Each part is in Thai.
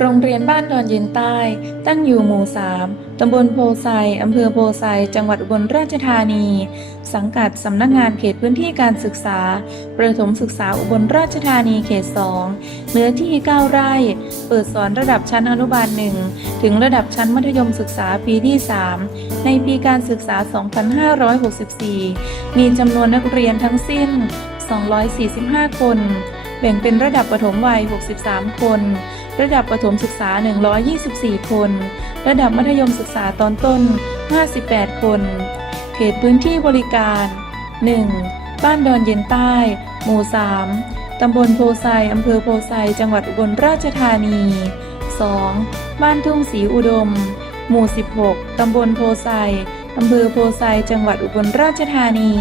โรงเรียนบ้านดอนเย็นใต้ ตั้งอยู่หมู่ 3 ตำบลโพไซอำเภอโพไซ จังหวัดอุบลราชธานี สังกัดสำนักงานเขตพื้นที่การศึกษา ประถมศึกษาอุบลราชธานีเขต 2 เนื้อที่ 9 ไร่ เปิดสอนระดับชั้นอนุบาล 1 ถึงระดับชั้นมัธยมศึกษาปีที่ 3 ในปีการศึกษา 2564 มีจำนวนนักเรียนทั้งสิ้น 245 คน แบ่งเป็นระดับประถมวัย 63 คน ระดับประถมศึกษา 124 คน ระดับมัธยมศึกษาตอนต้น 58 คน เขตพื้นที่บริการ 1. บ้านดอนเย็นใต้ หมู่ 3 ตำบลโพไซอำเภอโพไซ จังหวัดอุบลราชธานี 2. บ้านทุ่งศรีอุดม หมู่ 16 ตำบลโพไซอำเภอโพไซ จังหวัดอุบลราชธานี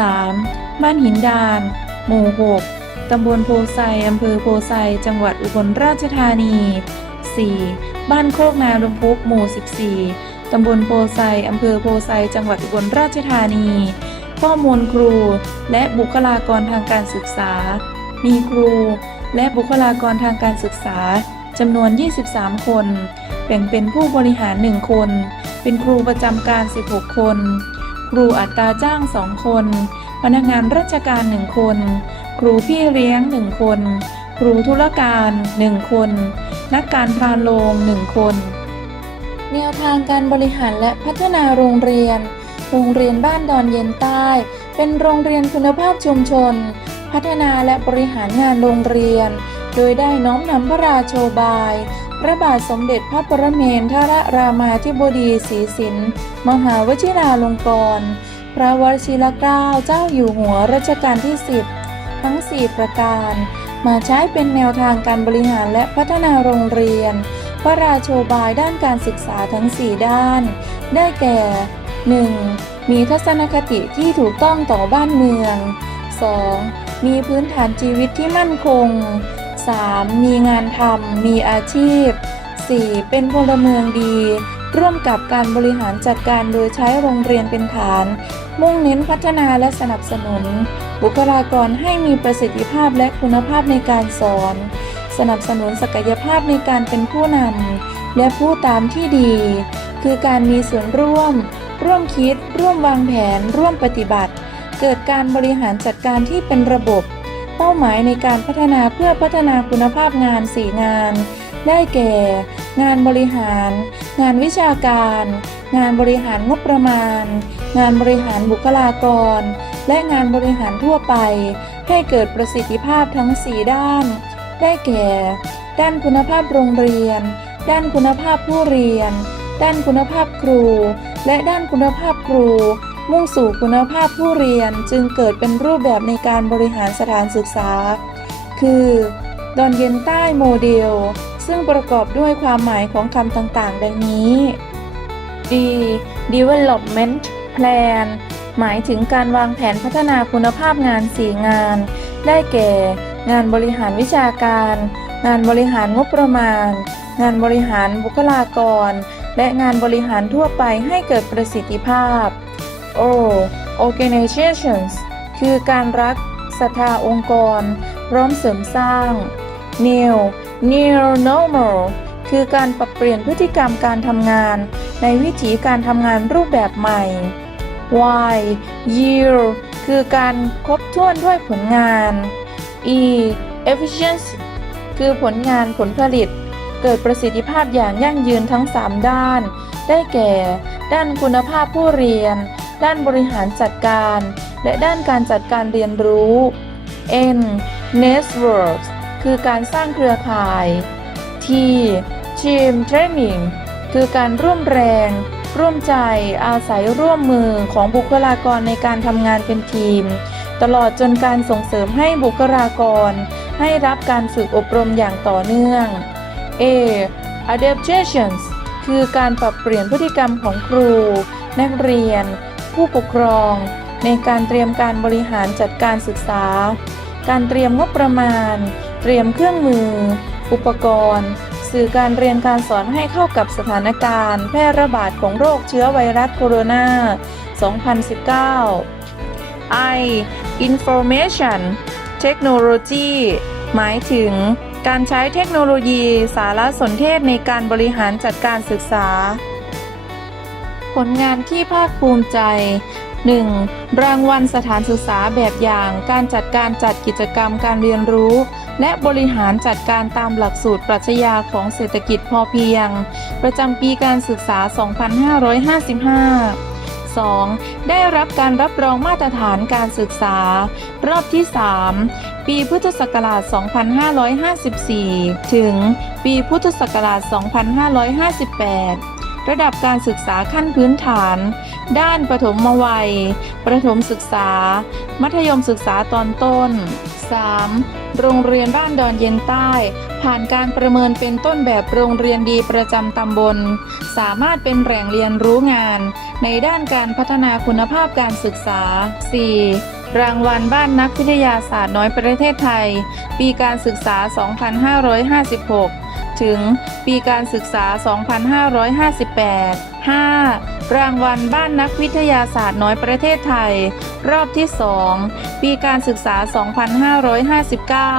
3. บ้านหินดาน หมู่ 6 ตำบลโพไซอำเภอโพไซ จังหวัดอุบลราชธานี 4. บ้านโคกนาลมพุกหมู่ 14 ตำบลโพไซอำเภอโพไซ จังหวัดอุบลราชธานี ข้อมูลครู และบุคลากรทางการศึกษา มีครู และบุคลากรทางการศึกษาจำนวน 23 คน แบ่งเป็นผู้บริหาร 1 คน เป็นครูประจำการ 16 คน ครูอัตราจ้าง 2 คน พนักงานราชการ 1 คน ครูพี่เลี้ยง 1 คน ครูธุรการ 1 คน นักการพานโรง1 คน แนวทางการบริหารและพัฒนาโรงเรียน โรงเรียนบ้านดอนเย็นใต้ เป็นโรงเรียนคุณภาพชุมชน พัฒนาและบริหารงานโรงเรียน โดยได้น้อมนำพระราโชบาย พระบาทสมเด็จพระปรเมนทรรามาธิบดีศรีสิน มหาวชิราลงกรณ์ ระวชิรเกล้าเจ้าอยู่หัวรัชกาลที่ 10 ทั้ง 4 ประการ มาใช้เป็นแนวทางการบริหารและพัฒนาโรงเรียน พระราโชบายด้านการศึกษาทั้ง 4 ด้าน ได้แก่ 1. มีทัศนคติที่ถูกต้องต่อบ้านเมือง 2. มีพื้นฐานชีวิตที่มั่นคง 3. มีงานทำมีอาชีพ 4. เป็นพลเมืองดี ร่วมกับการบริหารจัดการโดยใช้โรงเรียนเป็นฐาน มุ่งเน้นพัฒนาและสนับสนุน บุคลากรให้มีประสิทธิภาพและคุณภาพในการสอน สนับสนุนศักยภาพในการเป็นผู้นำและผู้ตามที่ดี คือการมีส่วนร่วม ร่วมคิด ร่วมวางแผน ร่วมปฏิบัติ เกิดการบริหารจัดการที่เป็นระบบ เป้าหมายในการพัฒนาเพื่อพัฒนาคุณภาพงาน 4 งาน ได้แก่ งานบริหาร งานวิชาการ งานบริหารงบประมาณ งานบริหารบุคลากร และงานบริหารทั่วไป ให้เกิดประสิทธิภาพทั้ง 4 ด้าน ได้แก่ ด้านคุณภาพโรงเรียน ด้านคุณภาพผู้เรียน ด้านคุณภาพครู และด้านคุณภาพครู มุ่งสู่คุณภาพผู้เรียนจึงเกิดเป็นรูปแบบในการบริหารสถานศึกษา คือดอนเย็นใต้โมเดล ซึ่งประกอบด้วยความหมายของคำต่างๆ ดังนี้ D Development Plan หมายถึงการวางแผนพัฒนาคุณภาพงาน 4 งาน ได้แก่ งานบริหารวิชาการ งานบริหารงบประมาณ งานบริหารบุคลากร และงานบริหารทั่วไปให้เกิดประสิทธิภาพ O Organizations คือการรักศรัทธาองค์กร พร้อมเสริมสร้าง New New Normal คือการปรับเปลี่ยนพฤติกรรมการทำงาน ในวิถีการทำงานรูปแบบใหม่ Y Year คือการครบถ้วนด้วยผลงาน E Efficiency คือผลงานผลผลิต เกิดประสิทธิภาพอย่างยั่งยืนทั้ง 3 ด้าน ได้แก่ ด้านคุณภาพผู้เรียน ด้านบริหารจัดการ และด้านการจัดการเรียนรู้ N Networks คือการสร้างเครือข่าย T Team Training คือการร่วมแรง ร่วมใจ อาศัยร่วมมือของบุคลากรในการทำงานเป็นทีม ตลอดจนการส่งเสริมให้บุคลากร ให้รับการฝึกอบรมอย่างต่อเนื่อง A adaptations คือการปรับเปลี่ยนพฤติกรรมของครู นักเรียน ผู้ปกครอง ในการเตรียมการบริหารจัดการศึกษา การเตรียมงบประมาณ เตรียมเครื่องมือ อุปกรณ์ สื่อการเรียนการสอนให้เข้ากับสถานการณ์ แพร่ระบาดของโรคเชื้อไวรัสโคโรนา 2019 I Information Technology หมายถึงการใช้เทคโนโลยีสารสนเทศในการบริหารจัดการศึกษา ผลงานที่ภาคภูมิใจ 1. รางวัลสถานศึกษาแบบอย่างการจัดการจัดกิจกรรมการเรียนรู้ และบริหารจัดการตามหลักสูตรปรัชญาของเศรษฐกิจพอเพียง ประจำปีการศึกษา 2555 2. ได้รับการรับรองมาตรฐานการศึกษา รอบที่ 3 ปีพุทธศักราช 2554 ถึง ปีพุทธศักราช 2558 ระดับการศึกษาขั้นพื้นฐาน ด้านประถมวัย ประถมศึกษา มัธยมศึกษาตอนต้น 3. โรงเรียนบ้านดอนเย็นใต้ ผ่านการประเมินเป็นต้นแบบโรงเรียนดีประจำตำบล สามารถเป็นแหล่งเรียนรู้งาน ในด้านการพัฒนาคุณภาพการศึกษา 4. รางวัลบ้านนักวิทยาศาสตร์น้อยประเทศไทย ปีการศึกษา 2556 ถึงปีการศึกษา 2558 5. รางวัลบ้านนักวิทยาศาสตร์น้อยประเทศไทย รอบที่ 2 ปีการศึกษา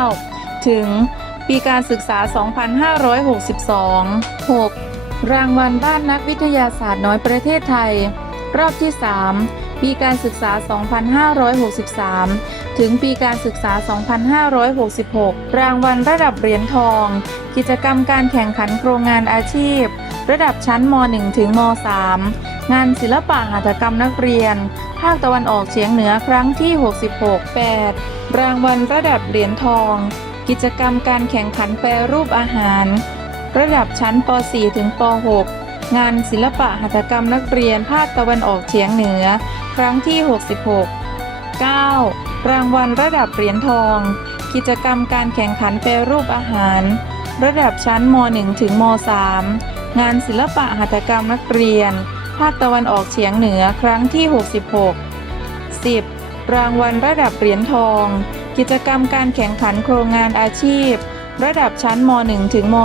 2559 ถึง ปีการศึกษา 2562 6. รางวัลบ้านนักวิทยาศาสตร์น้อยประเทศไทย รอบที่ 3 ปีการศึกษา 2563 ถึงปีการศึกษา 2566 รางวัลระดับเหรียญทอง กิจกรรมการแข่งขันโครงงานอาชีพ ระดับชั้นม .1 ถึงม .3 งานศิลปะหัตถกรรมนักเรียน ภาคตะวันออกเฉียงเหนือครั้งที่ 66 8 รางวัลระดับเหรียญทอง กิจกรรมการแข่งขันแปรรูปอาหาร ระดับชั้นป .4 ถึงป .6 งานศิลปะหัตถกรรมนักเรียนภาคตะวันออกเฉียงเหนือ ครั้งที่ 66 9. รางวัลระดับเหรียญทอง กิจกรรมการแข่งขันแปรรูปอาหาร ระดับชั้นม .1 ถึงม .3 งานศิลปะหัตถกรรมนักเรียน ภาคตะวันออกเฉียงเหนือครั้งที่ 66 10. รางวัลระดับเหรียญทอง กิจกรรมการแข่งขันโครงงานอาชีพ ระดับชั้นม .1 ถึงม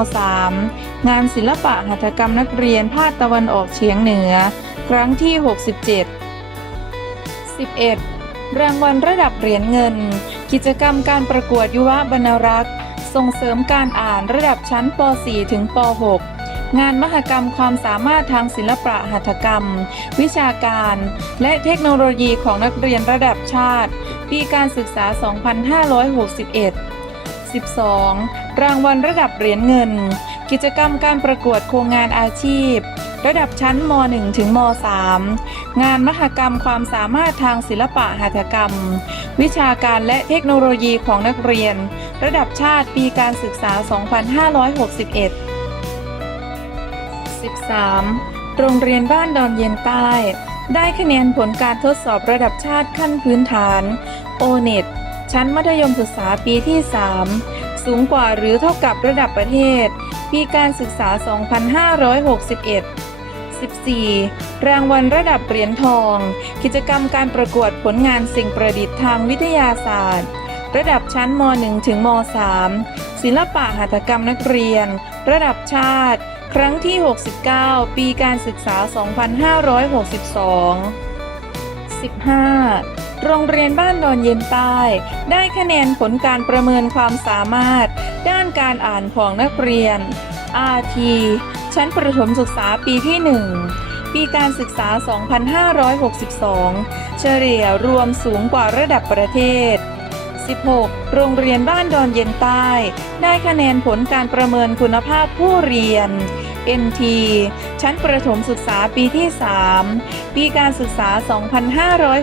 .3 งานศิลปะหัตถกรรมนักเรียนภาคตะวันออกเฉียงเหนือ ครั้งที่ 67 11. รางวัลระดับเหรียญเงิน กิจกรรมการประกวดยุวบรรณรักษ์ ส่งเสริมการอ่านระดับชั้นป .4 ถึงป .6 งานมหกรรมความสามารถทางศิลปะหัตถกรรม วิชาการ และเทคโนโลยีของนักเรียนระดับชาติ ปีการศึกษา 2561 12. รางวัลระดับเหรียญเงิน กิจกรรมการประกวดโครงงานอาชีพ ระดับชั้นม .1 ถึงม .3 งานมหกรรมความสามารถทางศิลปะหัตถกรรม วิชาการและเทคโนโลยีของนักเรียน ระดับชาติปีการศึกษา 2561 13. โรงเรียนบ้านดอนเย็นใต้ ได้คะแนนผลการทดสอบระดับชาติขั้นพื้นฐาน o n e t ชั้นมัธยมศึกษาปีที่ 3 สูงกว่าหรือเท่ากับระดับประเทศ ปีการศึกษา 2561 14. รางวัลระดับเหรียญทอง กิจกรรมการประกวดผลงานสิ่งประดิษฐ์ทางวิทยาศาสตร์ ระดับชั้นม .1 ถึงม .3 ศิลปะหัตถกรรมนักเรียน ระดับชาติ ครั้งที่ 69 ปีการศึกษา 2562 15. โรงเรียนบ้านดอนเย็นใต้ ได้คะแนนผลการประเมินความสามารถ ด้านการอ่านของนักเรียน RT ชั้นประถมศึกษาปีที่ 1 ปีการศึกษา 2562 เฉลี่ยรวมสูงกว่าระดับประเทศ 16. โรงเรียนบ้านดอนเย็นใต้ ได้คะแนนผลการประเมินคุณภาพผู้เรียน NT ชั้นประถมศึกษาปีที่ 3 ปีการศึกษา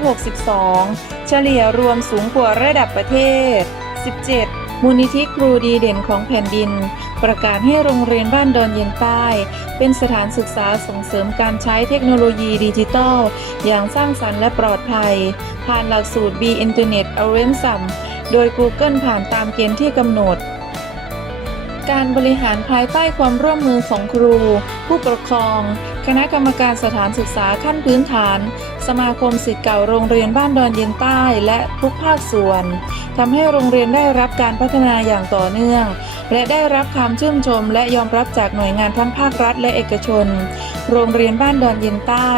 2562 เฉลี่ยรวมสูงกว่าระดับประเทศ 17. มูลนิธิครูดีเด่นของแผ่นดิน ประกาศให้โรงเรียนบ้านดอนเย็นใต้ เป็นสถานศึกษาส่งเสริมการใช้เทคโนโลยีดิจิทัล อย่างสร้างสรรค์และปลอดภัย ผ่านหลักสูตร B Internet a r e n s u m โดย Google ผ่านตามเกณฑ์ที่กำหนด การบริหารภายใต้ความร่วมมือของครู ผู้ปกครอง คณะกรรมการสถานศึกษาขั้นพื้นฐาน สมาคมศิษย์เก่าโรงเรียนบ้านดอนเย็นใต้และทุกภาคส่วนทำให้โรงเรียนได้รับการพัฒนาอย่างต่อเนื่อง และได้รับคำชื่นชมและยอมรับจากหน่วยงานทั้งภาครัฐและเอกชน โรงเรียนบ้านดอนเย็นใต้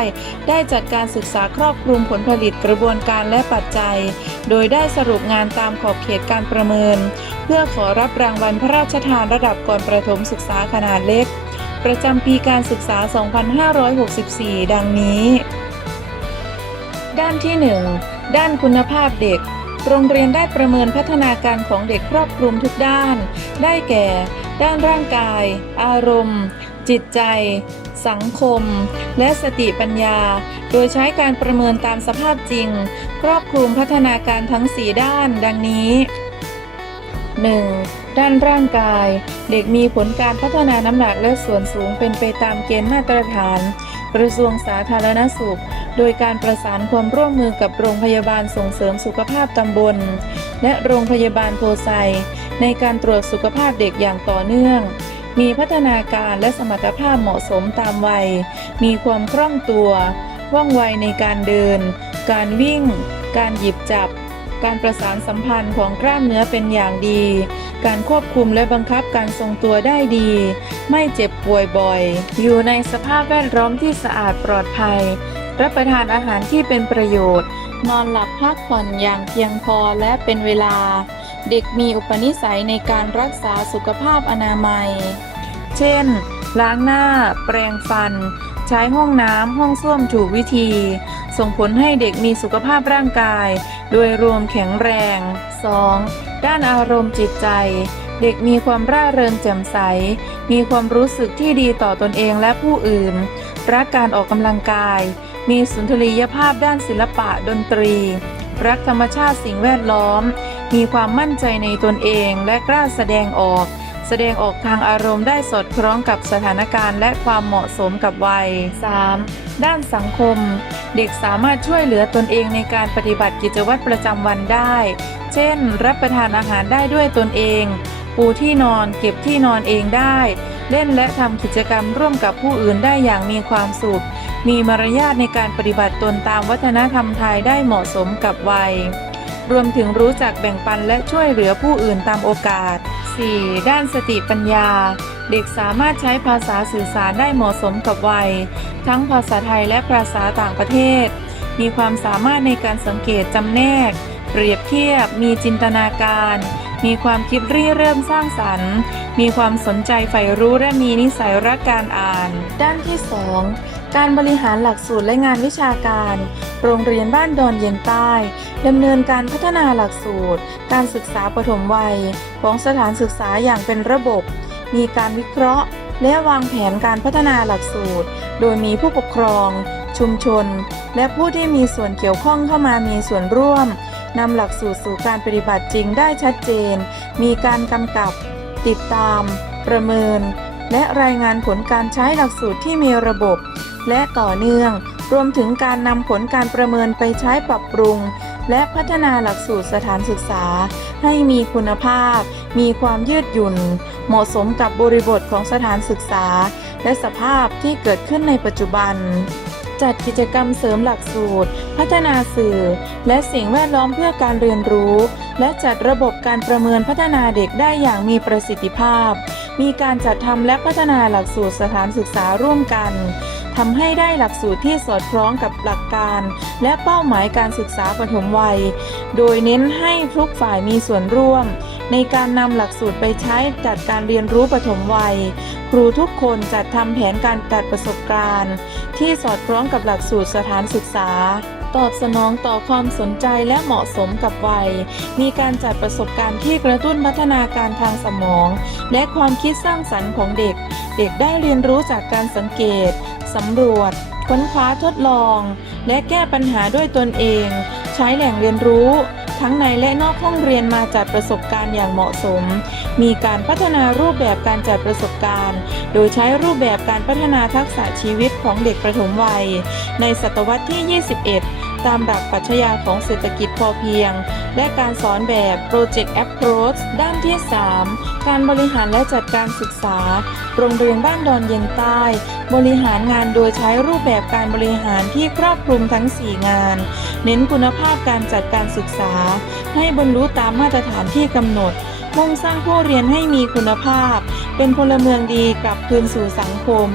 ได้จัดการศึกษาครอบคลุมผลผลิตกระบวนการและปัจจัย โดยได้สรุปงานตามขอบเขตการประเมิน เพื่อขอรับรางวัลพระราชทานระดับก่อนประถมศึกษาขนาดเล็ก ประจำปีการศึกษา 2564 ดังนี้ ด้านที่ 1 ด้านคุณภาพเด็ก โรงเรียนได้ประเมินพัฒนาการของเด็กครอบคลุมทุกด้าน ได้แก่ ด้านร่างกาย อารมณ์ จิตใจ สังคม และสติปัญญา โดยใช้การประเมินตามสภาพจริง ครอบคลุมพัฒนาการทั้ง 4 ด้านดังนี้ 1. ด้านร่างกาย เด็กมีผลการพัฒนาน้ำหนักและส่วนสูงเป็นไปตามเกณฑ์มาตรฐาน กระทรวงสาธารณสุข โดยการประสานความร่วมมือกับโรงพยาบาลส่งเสริมสุขภาพตำบล และโรงพยาบาลโพไซในการตรวจสุขภาพเด็กอย่างต่อเนื่อง มีพัฒนาการและสมรรถภาพเหมาะสมตามวัย มีความคล่องตัว ว่องไวในการเดิน การวิ่ง การหยิบจับ การประสานสัมพันธ์ของกล้ามเนื้อเป็นอย่างดี การควบคุมและบังคับการทรงตัวได้ดี ไม่เจ็บป่วยบ่อย อยู่ในสภาพแวดล้อมที่สะอาดปลอดภัย รับประทานอาหารที่เป็นประโยชน์ นอนหลับพักผ่อนอย่างเพียงพอและเป็นเวลา เด็กมีอุปนิสัยในการรักษาสุขภาพอนามัย เช่น ล้างหน้า แปรงฟัน ใช้ห้องน้ำห้องส้วมถูกวิธี ส่งผลให้เด็กมีสุขภาพร่างกาย โดยรวมแข็งแรง 2. ด้านอารมณ์จิตใจ เด็กมีความร่าเริงแจ่มใส มีความรู้สึกที่ดีต่อตนเองและผู้อื่น รักการออกกำลังกาย มีสุนทรียภาพด้านศิลปะดนตรี รักธรรมชาติสิ่งแวดล้อม มีความมั่นใจในตนเองและกล้าแสดงออก แสดงออกทางอารมณ์ได้สอดคล้องกับสถานการณ์และความเหมาะสมกับวัย 3. ด้านสังคม เด็กสามารถช่วยเหลือตนเองในการปฏิบัติกิจวัตรประจำวันได้ เช่น รับประทานอาหารได้ด้วยตนเอง ปูที่นอน เก็บที่นอนเองได้ เล่นและทำกิจกรรมร่วมกับผู้อื่นได้อย่างมีความสุข มีมารยาทในการปฏิบัติตนตามวัฒนธรรมไทยได้เหมาะสมกับวัย รวมถึงรู้จักแบ่งปันและช่วยเหลือผู้อื่นตามโอกาส 4. ด้านสติปัญญา เด็กสามารถใช้ภาษาสื่อสารได้เหมาะสมกับวัย ทั้งภาษาไทยและภาษาต่างประเทศ มีความสามารถในการสังเกตจำแนก เปรียบเทียบ มีจินตนาการ มีความคิดรี่เริ่มสร้างสรรค์ มีความสนใจใฝ่รู้และมีนิสัยรักการอ่าน ด้านที่ 2 การบริหารหลักสูตรและงานวิชาการ โรงเรียนบ้านดอนเย็นใต้ดำเนินการพัฒนาหลักสูตร การศึกษาปฐมวัย ของสถานศึกษาอย่างเป็นระบบ มีการวิเคราะห์ และวางแผนการพัฒนาหลักสูตร โดยมีผู้ปกครอง ชุมชน และผู้ที่มีส่วนเกี่ยวข้องเข้ามามีส่วนร่วมนำหลักสูตรสู่การปฏิบัติจริงได้ชัดเจน มีการกำกับ ติดตาม ประเมิน และรายงานผลการใช้หลักสูตรที่มีระบบ และต่อเนื่อง รวมถึงการนำผลการประเมินไปใช้ปรับปรุง และพัฒนาหลักสูตรสถานศึกษา ให้มีคุณภาพ มีความยืดหยุ่น เหมาะสมกับบริบทของสถานศึกษา และสภาพที่เกิดขึ้นในปัจจุบัน จัดกิจกรรมเสริมหลักสูตร พัฒนาสื่อ และสิ่งแวดล้อมเพื่อการเรียนรู้ และจัดระบบการประเมินพัฒนาเด็กได้อย่างมีประสิทธิภาพ มีการจัดทำและพัฒนาหลักสูตรสถานศึกษาร่วมกัน ทำให้ได้หลักสูตรที่สอดคล้องกับหลักการ และเป้าหมายการศึกษาปฐมวัย โดยเน้นให้ทุกฝ่ายมีส่วนร่วม ในการนำหลักสูตรไปใช้จัดการเรียนรู้ปฐมวัย ครูทุกคนจัดทำแผนการจัดประสบการณ์ ที่สอดคล้องกับหลักสูตรสถานศึกษาตอบสนองต่อความสนใจและเหมาะสมกับวัย มีการจัดประสบการณ์ที่กระตุ้นพัฒนาการทางสมอง และความคิดสร้างสรรค์ของเด็ก เด็กได้เรียนรู้จากการสังเกต สำรวจ ค้นคว้าทดลอง และแก้ปัญหาด้วยตนเอง ใช้แหล่งเรียนรู้ ทั้งในและนอกห้องเรียนมาจัดประสบการณ์อย่างเหมาะสม มีการพัฒนารูปแบบการจัดประสบการณ์ โดยใช้รูปแบบการพัฒนาทักษะชีวิตของเด็กประถมวัย ในศตวรรษที่ 21 ตามหลักปรัชญาของเศรษฐกิจพอเพียง และการสอนแบบ Project Approach ด้านที่ 3 การบริหารและจัดการศึกษา โรงเรียนบ้านดอนเย็นใต้ บริหารงานโดยใช้รูปแบบการบริหารที่ครอบคลุมทั้ง 4 งาน เน้นคุณภาพการจัดการศึกษา ให้บรรลุตามมาตรฐานที่กำหนด มุ่งสร้างผู้เรียนให้มีคุณภาพ เป็นพลเมืองดีกลับคืนสู่สังคม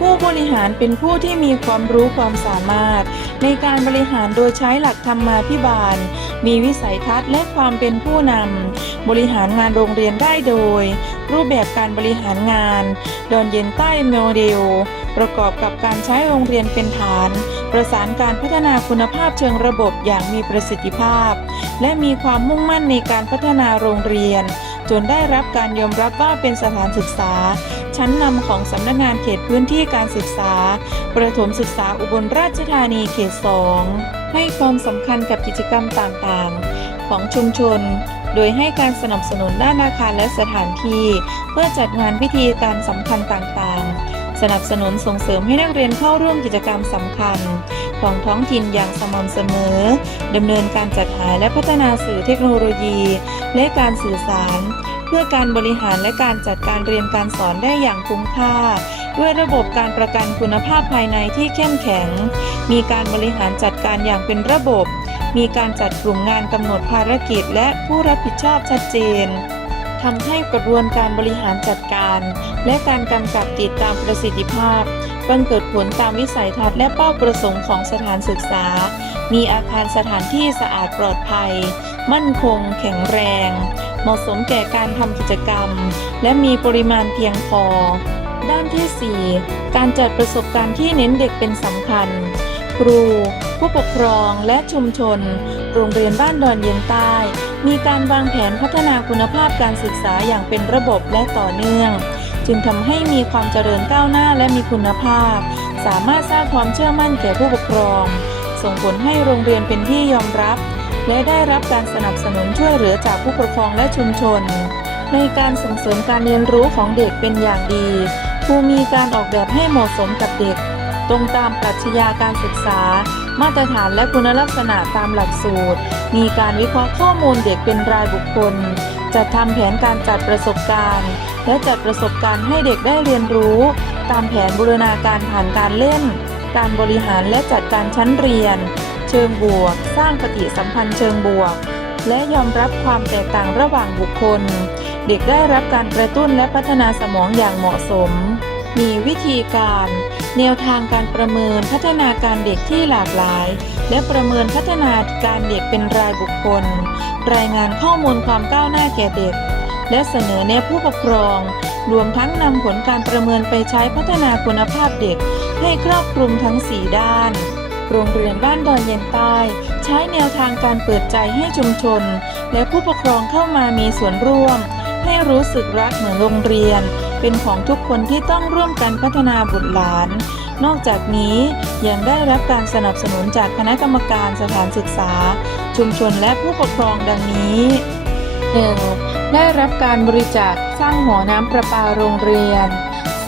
ผู้บริหารเป็นผู้ที่มีความรู้ความสามารถ ในการบริหารโดยใช้หลักธรรมาภิบาล มีวิสัยทัศน์และความเป็นผู้นำ บริหารงานโรงเรียนได้โดย รูปแบบการบริหารงาน ดอนเย็นใต้โมเดล ประกอบกับการใช้โรงเรียนเป็นฐาน ประสานการพัฒนาคุณภาพเชิงระบบอย่างมีประสิทธิภาพ และมีความมุ่งมั่นในการพัฒนาโรงเรียน จนได้รับการยอมรับว่าเป็นสถานศึกษา ชั้นนำของสำนักงานเขตพื้นที่การศึกษา ประถมศึกษาอุบลราชธานีเขต 2 ให้ความสำคัญกับกิจกรรมต่างๆ ของชุมชน โดยให้การสนับสนุนด้านอาคารและสถานที่ เพื่อจัดงานพิธีการสำคัญต่างๆ สนับสนุนส่งเสริมให้นักเรียนเข้าร่วมกิจกรรมสำคัญของท้องถิ่นอย่างสม่ำเสมอ ดำเนินการจัดหาและพัฒนาสื่อเทคโนโลยี และการสื่อสาร พื่อการบริหารและการจัดการเรียนการสอนได้อย่างคุ้มค่า ด้วยระบบการประกันคุณภาพภายในที่เข้มแข็ง มีการบริหารจัดการอย่างเป็นระบบ มีการจัดกลุ่มงานกำหนดภารกิจ และผู้รับผิดชอบชัดเจนทำให้กระบวนการบริหารจัดการ และการกำกับติดตามประสิทธิภาพบังเกิดผลตามวิสัยทัศน์และเป้าประสงค์ของสถานศึกษา มีอาคารสถานที่สะอาดปลอดภัย มั่นคง แข็งแรง เหมาะสมแก่การทำกิจกรรม และมีปริมาณเพียงพอ ด้านที่ 4 การจัดประสบการณ์ที่เน้นเด็กเป็นสำคัญ ครู ผู้ปกครองและชุมชน โรงเรียนบ้านดอนเย็นใต้ มีการวางแผนพัฒนาคุณภาพการศึกษาอย่างเป็นระบบและต่อเนื่อง จึงทำให้มีความเจริญก้าวหน้าและมีคุณภาพ สามารถสร้างความเชื่อมั่นแก่ผู้ปกครอง ส่งผลให้โรงเรียนเป็นที่ยอมรับ และได้รับการสนับสนุนช่วยเหลือจากผู้ปกครองและชุมชน ในการส่งเสริมการเรียนรู้ของเด็กเป็นอย่างดีครูมีการออกแบบให้เหมาะสมกับเด็ก ตรงตามปรัชญาการศึกษา มาตรฐานและคุณลักษณะตามหลักสูตร มีการวิเคราะห์ข้อมูลเด็กเป็นรายบุคคล จัดทำแผนการจัดประสบการณ์ และจัดประสบการณ์ให้เด็กได้เรียนรู้ ตามแผนบูรณาการผ่านการเล่น การบริหารและจัดการชั้นเรียน เชิงบวก สร้างปฏิสัมพันธ์เชิงบวก และยอมรับความแตกต่างระหว่างบุคคล เด็กได้รับการกระตุ้นและพัฒนาสมองอย่างเหมาะสม มีวิธีการ แนวทางการประเมินพัฒนาการเด็กที่หลากหลาย และประเมินพัฒนาการเด็กเป็นรายบุคคล รายงานข้อมูลความก้าวหน้าแก่เด็ก และเสนอแนะผู้ปกครอง รวมทั้งนำผลการประเมินไปใช้พัฒนาคุณภาพเด็กให้ครอบคลุมทั้ง 4 ด้าน โรงเรียนบ้านดอนเย็นใต้ ใช้แนวทางการเปิดใจให้ชุมชน และผู้ปกครองเข้ามามีส่วนร่วม ให้รู้สึกรักเหมือนโรงเรียน เป็นของทุกคนที่ต้องร่วมกันพัฒนาบุตรหลาน นอกจากนี้ยังได้รับการสนับสนุนจากคณะกรรมการสถานศึกษา ชุมชนและผู้ปกครองดังนี้ 1. ได้รับการบริจาคสร้างหอน้ำประปาโรงเรียน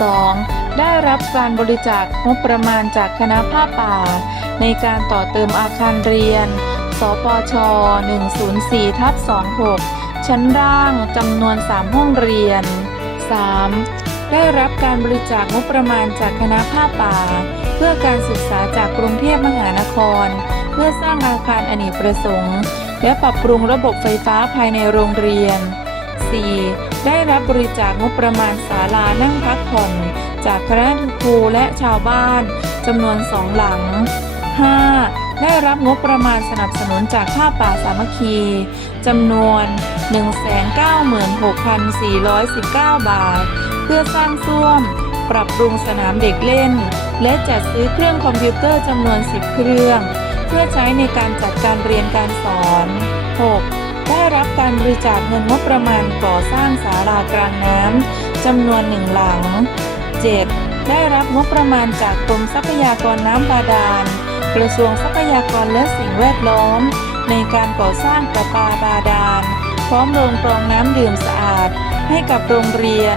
2. ได้รับการบริจาคงบประมาณจากคณะผ้าป่า ในการต่อเติมอาคารเรียน สปช 104ทับ26 ชั้นล่างจำนวน 3 ห้องเรียน 3. ได้รับการบริจาคงบประมาณจากคณะผ้าป่า เพื่อการศึกษาจากกรุงเทพมหานคร เพื่อสร้างอาคารอเนกประสงค์ และปรับปรุงระบบไฟฟ้าภายในโรงเรียน 4. ได้รับบริจาคงบประมาณศาลานั่งพักผ่อน จากคณะครูและชาวบ้านจำนวนสองหลัง 5. ได้รับงบประมาณสนับสนุนจากผ้าป่าสามัคคีจำนวน 196,419 บาท เพื่อสร้างส้วม ปรับปรุงสนามเด็กเล่น และจัดซื้อเครื่องคอมพิวเตอร์จำนวน 10 เครื่อง เพื่อใช้ในการจัดการเรียนการสอน 6. ได้รับการบริจาคเงินงบประมาณก่อสร้างศาลากลางน้ำจำนวนหนึ่งหลัง 7. ได้รับงบประมาณจากกรมทรัพยากรน้ำบาดาล กระทรวงทรัพยากรและสิ่งแวดล้อม ในการก่อสร้างประปาบาดาล พร้อมโรงกรองน้ำดื่มสะอาด ให้กับโรงเรียน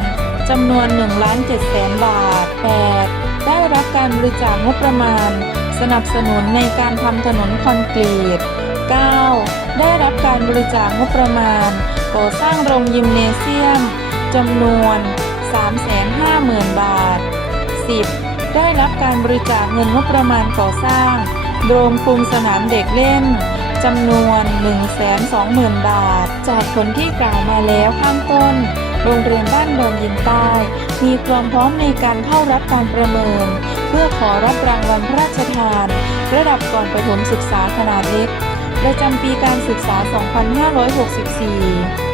จำนวน1ล้าน7แสนบาท 8. ได้รับการบริจาคงบประมาณ สนับสนุนในการทำถนนคอนกรีต 9. ได้รับการบริจาคงบประมาณ ก่อสร้างโรงยิมเนเซียมจำนวน 350,000 บาท 10. ได้รับการบริจาคเงินงบประมาณก่อสร้างโดมคลุมสนามเด็กเล่นจำนวน 120,000 บาท จากผลที่กล่าวมาแล้วข้างต้น โรงเรียนบ้านดอนยินใต้ มีความพร้อมในการเข้ารับการประเมิน เพื่อขอรับรางวัลพระราชทาน ระดับก่อนประถมศึกษาขนาดเล็กประจำปีการศึกษา 2564